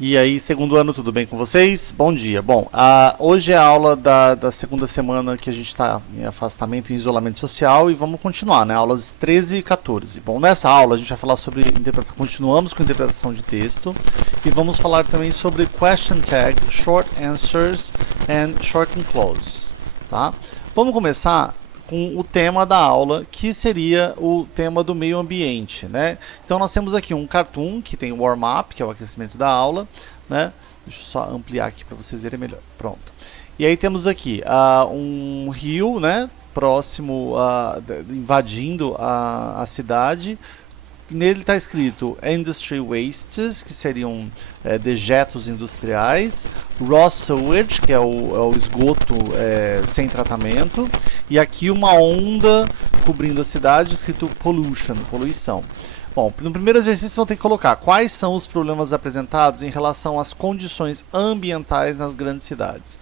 E aí, segundo ano, tudo bem com vocês? Bom dia. Bom, hoje é a aula da segunda semana que a gente está em afastamento e isolamento social e vamos continuar, né? Aulas 13 e 14. Bom, nessa aula a gente vai falar sobre continuamos com interpretação de texto e vamos falar também sobre question tag, short answers and shortened clause, tá? Vamos começar com o tema da aula, que seria o tema do meio ambiente, né? Então nós temos aqui um cartoon que tem o warm-up, que é o aquecimento da aula, né? Deixa eu só ampliar aqui para vocês verem melhor. Pronto. E aí temos aqui um rio, né? Próximo, invadindo a cidade. Nele está escrito Industry Wastes, que seriam dejetos industriais, Raw Sewage, que é o esgoto sem tratamento, e aqui uma onda cobrindo a cidade, escrito Pollution, poluição. Bom, no primeiro exercício vão ter que colocar quais são os problemas apresentados em relação às condições ambientais nas grandes cidades.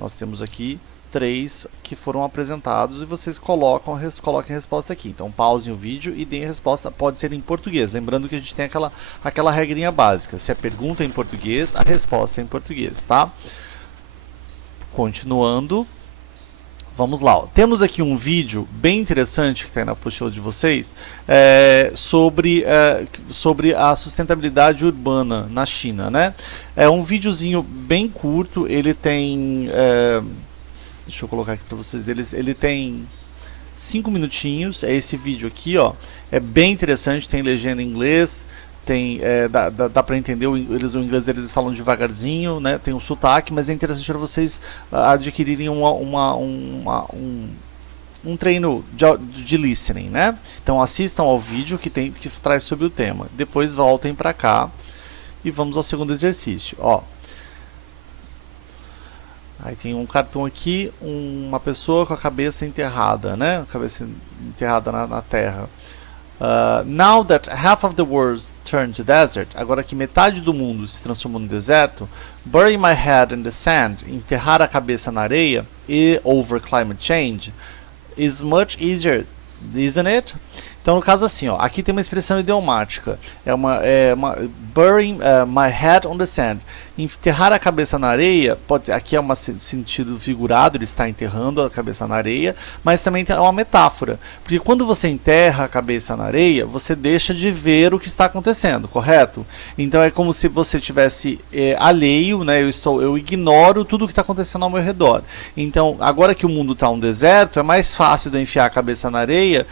Nós temos aqui 3 que foram apresentados e vocês coloquem a resposta aqui. Então pausem o vídeo e deem a resposta, pode ser em português. Lembrando que a gente tem aquela regrinha básica. Se a pergunta é em português, a resposta é em português, tá? Continuando. Vamos lá. Ó. Temos aqui um vídeo bem interessante que está aí na apostila de vocês sobre a sustentabilidade urbana na China, né? É um videozinho bem curto. Ele tem deixa eu colocar aqui para vocês. Ele tem 5 minutinhos. É esse vídeo aqui, ó. É bem interessante. Tem legenda em inglês. Dá para entender o inglês deles falam devagarzinho, né? Tem um sotaque, mas é interessante para vocês adquirirem um treino de listening, né? Então assistam ao vídeo que traz sobre o tema. Depois voltem para cá e vamos ao segundo exercício. Ó. Aí tem um cartão aqui, uma pessoa com a cabeça enterrada, né? A cabeça enterrada na terra. Now that half of the world turned to desert, agora que metade do mundo se transformou no deserto, bury my head in the sand, enterrar a cabeça na areia, e over climate change, is much easier, isn't it? Então, no caso assim, ó, aqui tem uma expressão idiomática, burying my head on the sand, enterrar a cabeça na areia, pode ser, aqui é um sentido figurado, ele está enterrando a cabeça na areia, mas também é uma metáfora, porque quando você enterra a cabeça na areia, você deixa de ver o que está acontecendo, correto? Então é como se você tivesse alheio, né? Eu ignoro tudo o que está acontecendo ao meu redor. Então, agora que o mundo está um deserto, é mais fácil de eu enfiar a cabeça na areia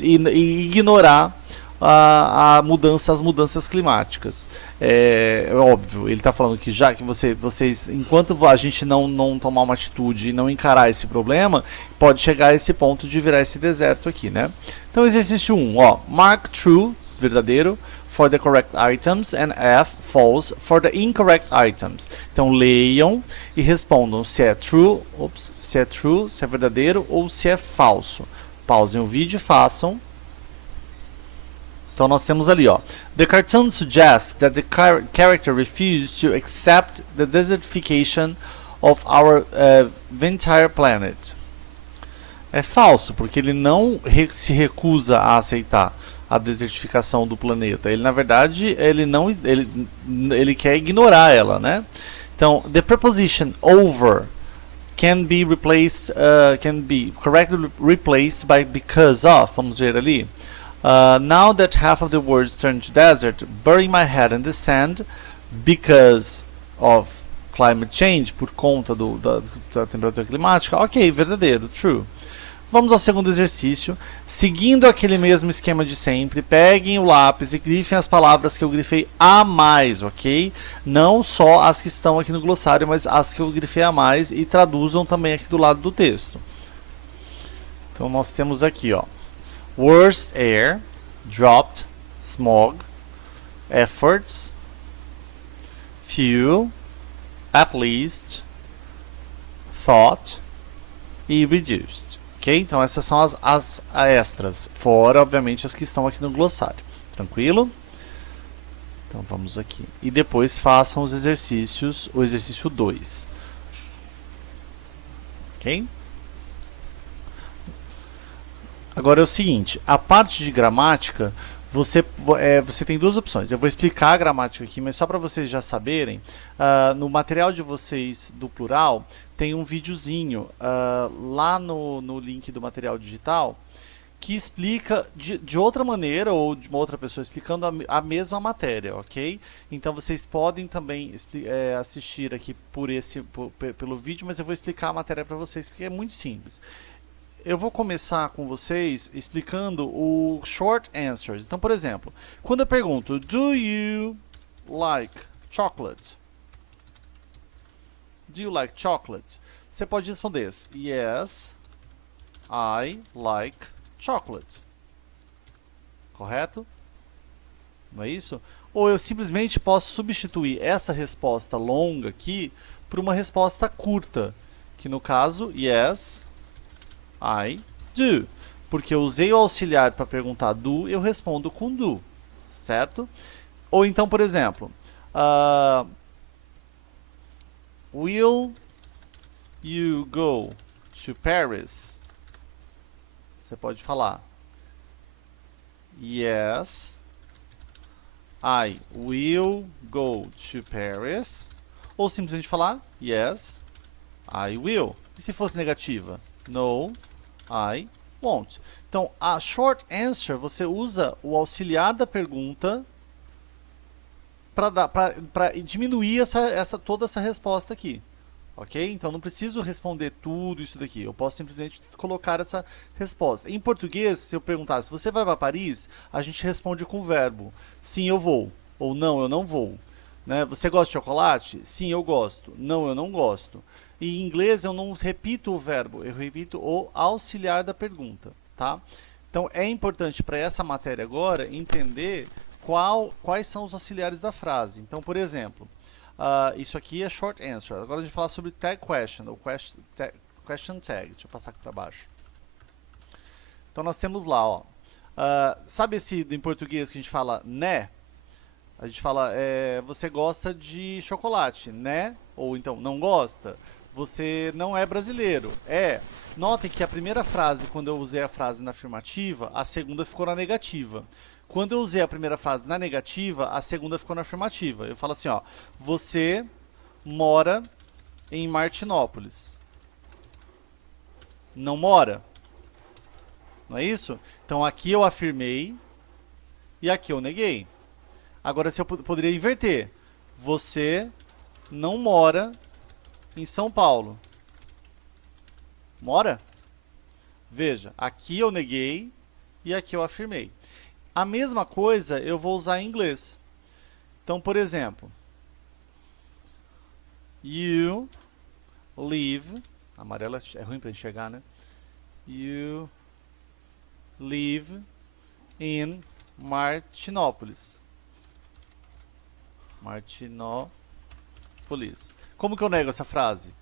e ignorar as mudanças climáticas. É óbvio, ele está falando que já que vocês, enquanto a gente não tomar uma atitude e não encarar esse problema, pode chegar a esse ponto de virar esse deserto aqui, né? Então, exercício 1, ó, mark true, verdadeiro, for the correct items, and F, false, for the incorrect items. Então, leiam e respondam se é true, se é verdadeiro ou se é falso. Pausem o vídeo e façam. Então nós temos ali, ó. The cartoon suggests that the character refused to accept the desertification of our entire planet. É falso, porque ele não se recusa a aceitar a desertificação do planeta. Ele, na verdade, ele quer ignorar ela, né? Então, the preposition over can be correctly replaced by because of. Vamos ver ali. Now that half of the world turned to desert, bury my head in the sand because of climate change, por conta da temperatura climática. Ok, verdadeiro, true. Vamos ao segundo exercício. Seguindo aquele mesmo esquema de sempre, peguem o lápis e grifem as palavras que eu grifei a mais, ok? Não só as que estão aqui no glossário, mas as que eu grifei a mais e traduzam também aqui do lado do texto. Então nós temos aqui, ó. Worst air, dropped, smog, efforts, few, at least, thought e reduced. Ok? Então essas são as extras, fora obviamente as que estão aqui no glossário. Tranquilo? Então vamos aqui. E depois façam os exercícios, o exercício 2. Ok? Agora é o seguinte, a parte de gramática Você tem duas opções. Eu vou explicar a gramática aqui, mas só para vocês já saberem, no material de vocês do plural, tem um videozinho lá no link do material digital que explica de outra maneira ou de uma outra pessoa explicando a mesma matéria, ok? Então vocês podem também assistir aqui pelo vídeo, mas eu vou explicar a matéria para vocês porque é muito simples. Eu vou começar com vocês explicando o short answers. Então, por exemplo, quando eu pergunto Do you like chocolate? Do you like chocolate? Você pode responder Yes, I like chocolate. Correto? Não é isso? Ou eu simplesmente posso substituir essa resposta longa aqui por uma resposta curta, que no caso, yes, I do. Porque eu usei o auxiliar para perguntar do, eu respondo com do, certo? Ou então, por exemplo, will you go to Paris? Você pode falar Yes, I will go to Paris. Ou simplesmente falar Yes, I will. E se fosse negativa? No, I won't. Então, a short answer, você usa o auxiliar da pergunta para diminuir toda essa resposta aqui. Ok? Então, não preciso responder tudo isso daqui. Eu posso simplesmente colocar essa resposta. Em português, se eu perguntar se você vai para Paris, a gente responde com o verbo. Sim, eu vou. Ou não, eu não vou. Né? Você gosta de chocolate? Sim, eu gosto. Não, eu não gosto. Em inglês, eu não repito o verbo, eu repito o auxiliar da pergunta, tá? Então, é importante para essa matéria agora entender quais são os auxiliares da frase. Então, por exemplo, isso aqui é short answer. Agora a gente vai falar sobre tag question, ou question tag. Deixa eu passar aqui para baixo. Então, nós temos lá, ó. Sabe esse em português que a gente fala né? A gente fala, você gosta de chocolate, né? Ou então, não gosta? Você não é brasileiro. Notem que a primeira frase, quando eu usei a frase na afirmativa, a segunda ficou na negativa. Quando eu usei a primeira frase na negativa, a segunda ficou na afirmativa. Eu falo assim, ó, você mora em Martinópolis. Não mora? Não é isso? Então aqui eu afirmei e aqui eu neguei. Agora, se eu poderia inverter. Você não mora em São Paulo. Mora? Veja, aqui eu neguei e aqui eu afirmei. A mesma coisa eu vou usar em inglês. Então, por exemplo, you live... Amarelo é ruim para enxergar, né? You live in Martinópolis. Martinópolis. Como que eu nego essa frase?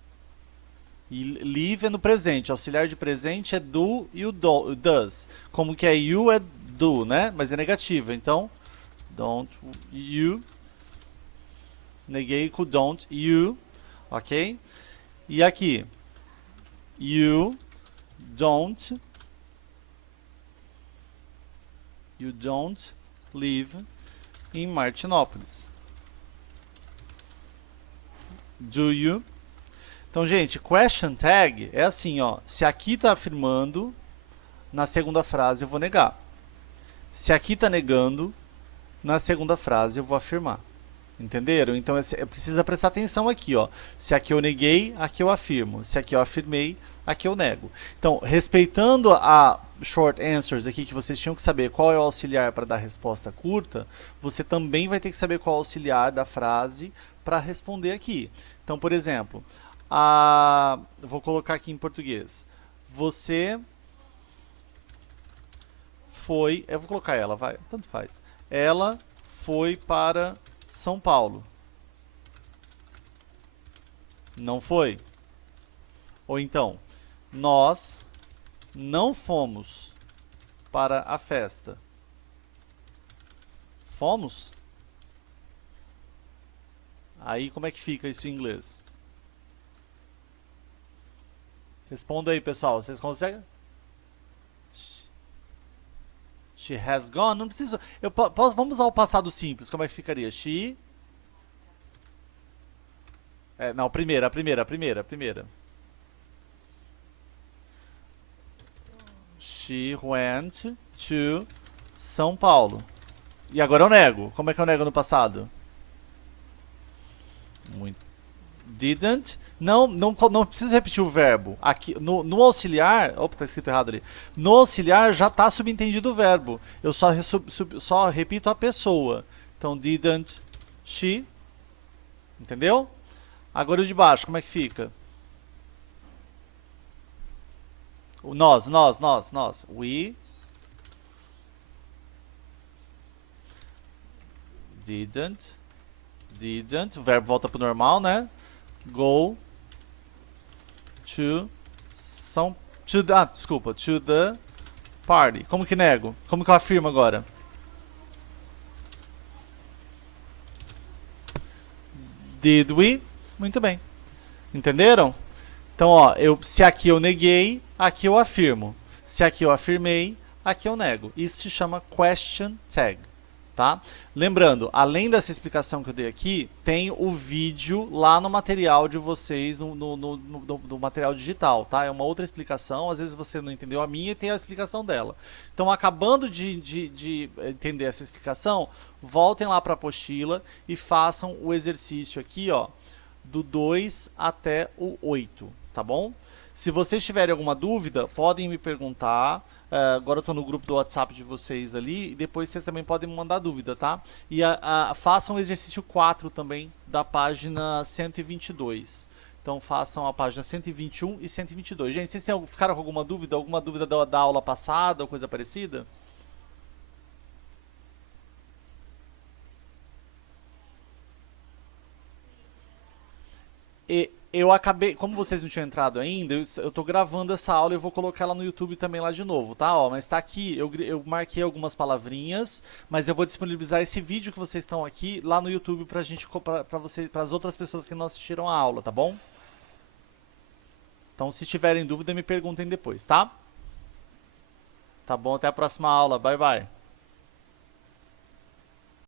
E live é no presente, auxiliar de presente é do e o does. Como que é you é do, né? Mas é negativa, então don't you. Neguei com don't you, ok? E aqui, you don't live em Martinópolis. Do you? Então, gente, question tag é assim, ó. Se aqui tá afirmando, na segunda frase eu vou negar. Se aqui tá negando, na segunda frase eu vou afirmar. Entenderam? Então, precisa prestar atenção aqui, ó. Se aqui eu neguei, aqui eu afirmo. Se aqui eu afirmei, aqui eu nego. Então, respeitando a short answers aqui, que vocês tinham que saber qual é o auxiliar para dar resposta curta, você também vai ter que saber qual é o auxiliar da frase para responder aqui. Então, por exemplo, vou colocar aqui em português. Você foi... Eu vou colocar ela, vai, tanto faz. Ela foi para São Paulo. Não foi? Ou então, nós não fomos para a festa. Fomos? Aí como é que fica isso em inglês? Responda aí, pessoal. Vocês conseguem? She has gone. Não preciso. Vamos usar o passado simples. Como é que ficaria? She. Não, a primeira. She went to São Paulo. E agora eu nego. Como é que eu nego no passado? Didn't. Não preciso repetir o verbo. Aqui, no auxiliar. Opa, tá escrito errado ali. No auxiliar já tá subentendido o verbo. Eu só repito a pessoa. Então, didn't she. Entendeu? Agora o de baixo, como é que fica? Nós. We didn't. O verbo volta pro normal, né? Go to to the party. Como que nego? Como que eu afirmo agora? Did we? Muito bem. Entenderam? Então, ó, se aqui eu neguei, aqui eu afirmo. Se aqui eu afirmei, aqui eu nego. Isso se chama question tag. Tá? Lembrando, além dessa explicação que eu dei aqui, tem o vídeo lá no material de vocês, no material digital, tá? É uma outra explicação, às vezes você não entendeu a minha e tem a explicação dela. Então, acabando de entender essa explicação, voltem lá para a apostila e façam o exercício aqui, ó, do 2 até o 8, tá bom? Se vocês tiverem alguma dúvida, podem me perguntar. Agora eu estou no grupo do WhatsApp de vocês ali. E depois vocês também podem me mandar dúvida, tá? E façam o exercício 4 também da página 122. Então façam a página 121 e 122. Gente, vocês ficaram com alguma dúvida? Alguma dúvida da aula passada ou coisa parecida? Eu acabei, como vocês não tinham entrado ainda, eu tô gravando essa aula e eu vou colocar ela no YouTube também lá de novo, tá? Ó, mas tá aqui, eu marquei algumas palavrinhas, mas eu vou disponibilizar esse vídeo que vocês estão aqui lá no YouTube pra gente, para as outras pessoas que não assistiram a aula, tá bom? Então, se tiverem dúvida, me perguntem depois, tá? Tá bom, até a próxima aula, bye bye.